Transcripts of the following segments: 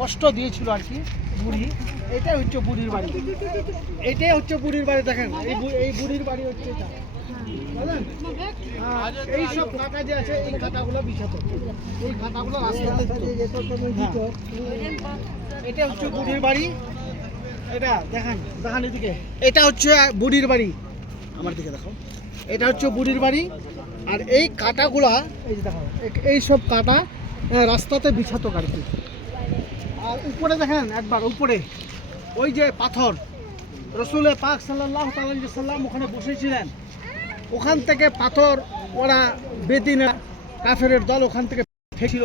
কষ্ট দিয়েছিল আর কি বুড়ি। এটাই হচ্ছে বুড়ির বাড়ি, এটাই হচ্ছে বুড়ির বাড়ি। দেখেন এই বুড়ির বাড়ি হচ্ছে এটা। এই সব কাটা যে আছে এই কাটাগুলো বিছাতো, এই কাটাগুলো রাস্তাতে এটা হচ্ছে বুড়ির বাড়ি। এটা দেখেন দেখেন এদিকে, এটা হচ্ছে বুড়ির বাড়ি। আমার দিকে দেখো, এটা হচ্ছে বুড়ির বাড়ি। আর এই কাটাগুলা এই যে দেখো, এই সব কাটা রাস্তাতে বিছাতো আর কি। আর উপরে দেখেন একবার উপরে ওই যে পাথর, রসুল পাক সাল্লাল্লাহু আলাইহি সাল্লাম ওখানে বসেছিলেন, ওখান থেকে পাথর ওরা বেদিনা কাফেরের দল ওখান থেকে ফেঁকছিল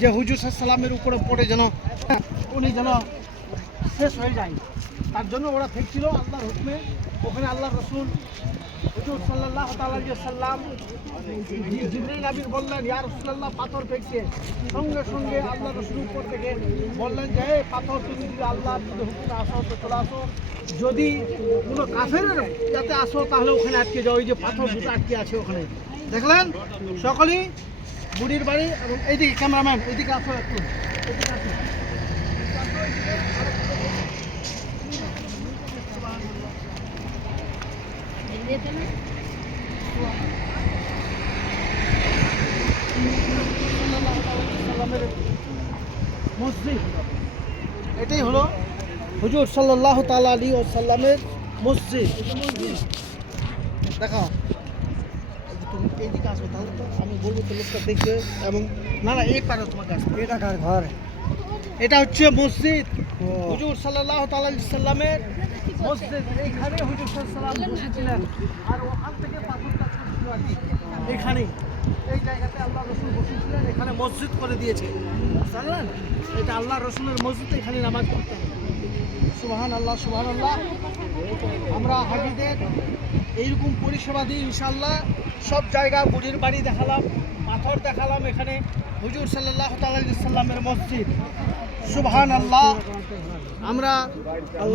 যে হুজুর সাল্লামের উপরে পড়ে যেন উনি যেন শেষ হয়ে যায়, তার জন্য ওরা ফেঁকছিল আল্লাহর হুকুমে। ওখানে আল্লাহ রসুল হুজুর সাল্লাল্লাহু আলাইহি সাল্লাম জিবরাইল আমিন বললেন, ইয়া রাসূলুল্লাহ পাথর ফেঁকছে। সঙ্গে সঙ্গে আল্লাহ রসুল উপর থেকে বললেন যে এই পাথর তুমি যদি আল্লাহর হুকুমে আসো তো চলে আসো, যদি কোনো কাফেরের যাতে আসো তাহলে ওখানে আটকে যাও। ওই যে পাথর দুটো আটকে আছে ওখানে দেখলেন। সকলেই বুড়ির বাড়ি। এবং এইদিকে ক্যামেরাম্যান এইদিকে আসো একটু, এদিকে আসো। মসজিদ এটাই হলো হুজুর সাল্লাল্লাহু তাআলা আলাইহি ওয়াসাল্লামের মসজিদ। দেখো তুমি এইদিকে আসবে তাহলে তো আমি বলবো তো লোকটা দেখবে। এবং না না এই পারে তোমার কাছে এটা কার ঘর? এটা হচ্ছে মসজিদ হুজুর সাল্লাল্লাহু তাআলা আলাইহি ওয়াসাল্লামের মসজিদ। এইখানে হুজুর সাল্লাল্লাহু আলাইহি ওয়াসাল্লাম বসেছিলেন আর ওখান থেকে পাথরটা ছুটছিল আর কি। এখানেই এই জায়গাতে আল্লাহ রসুল বসেছিলেন, এখানে মসজিদ করে দিয়েছে জানেন। এটা আল্লাহ রসুলের মসজিদ, এখানে নামাজ পড়তে হবে। সুবহানাল্লাহ সুবহানাল্লাহ। আমরা হাজিদের এইরকম পরিষেবা দিই ইনশাআল্লাহ। সব জায়গা বুড়ির বাড়ি দেখালাম, পাথর দেখালাম, এখানে হুজুর সাল্লাল্লাহু আলাইহি সাল্লামের মসজিদ। সুবহানাল্লাহ। আমরা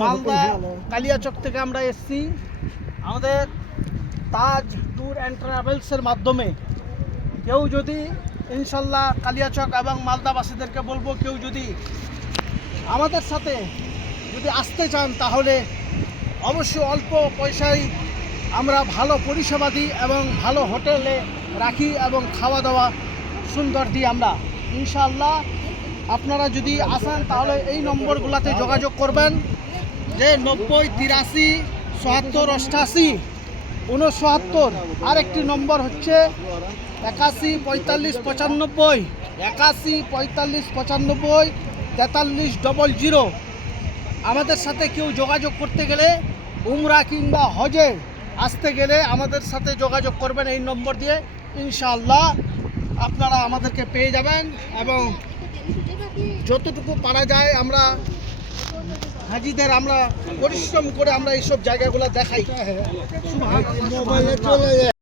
মালদা কালিয়াচক থেকে আমরা এসেছি আমাদের তাজ ট্যুর অ্যান্ড ট্রাভেলসের মাধ্যমে। কেউ যদি ইনশাল্লাহ কালিয়াচক এবং মালদাবাসীদেরকে বলবো, কেউ যদি আমাদের সাথে যদি আসতে চান তাহলে অবশ্যই অল্প পয়সায় আমরা ভালো পরিষেবা দিই এবং ভালো হোটেলে রাখি এবং খাওয়া দাওয়া সুন্দর দিই আমরা ইনশাআল্লাহ। আপনারা যদি আসেন তাহলে এই নম্বরগুলোতে যোগাযোগ করবেন, যে 90 83 ৭৪ 88 69। আরেকটি নম্বর হচ্ছে 81 45 95 81 45 95 43 00। আমাদের সাথে কেউ যোগাযোগ করতে গেলে, উমরা কিংবা হজে আসতে গেলে আমাদের সাথে যোগাযোগ করবেন এই নম্বর দিয়ে। ইনশাআল্লাহ আপনারা আমাদেরকে পেয়ে যাবেন এবং যতটুকু পারা যায় আমরা হাজিদের আমরা পরিশ্রম করে আমরা এইসব জায়গাগুলো দেখাই। মোবাইলে চলে যায়।